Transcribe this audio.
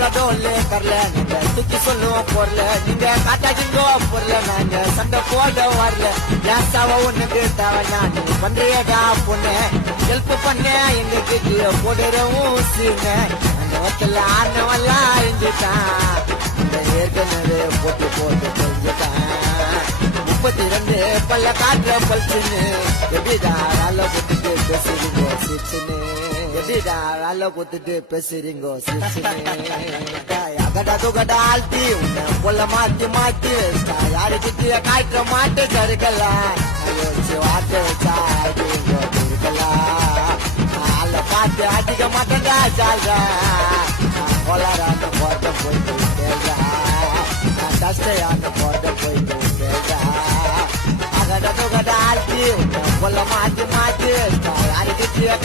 நல்லா டோல்ல கரல நீங்க தூக்கி சொல்லுவோம் பொருள நீங்க காட்டாதீங்கோ பொருள நாங்க சண்டை போட வரல லாஸ்டாவ ஒண்ணுக்கு தேவை நான் பண்றியடா பொண்ணு ஹெல்ப் பண்ண எங்க கிட்ட போடுறவும் சீங்க அந்த வக்கல ஆனவெல்லாம் இருந்துட்டான் இந்த ஏற்கனவே போட்டு போட்டு தெரிஞ்சுட்டான் 32 பல்ல காட்டுற பல்ச்சுன்னு எப்படிடா வேலை கொடுத்துட்டு பேசுறீங்கோ சிச்சுன்னு எப்படிடா வேலை கொடுத்துட்டு பேசுறீங்கோ சிச்சுன்னு அகடா தொகடா ஆழ்த்தி உன்னை பொல்ல மாத்தி மாத்தி யாருக்கிட்ட காய்க்க மாட்டு சருக்கலாம் வார்த்தை வச்சா இருக்கலாம் அல்ல பார்த்து அடிக்க மாட்டேன்டா சால்றா கொலாரான போட்ட போயிட்டு கேள்றா கஷ்டையான போட்ட போயிட்டு கேள்றா அகடா தொகடா ஆழ்த்தி உன்னை பொல்ல மாத்தி மாத்தி யாருக்கிட்ட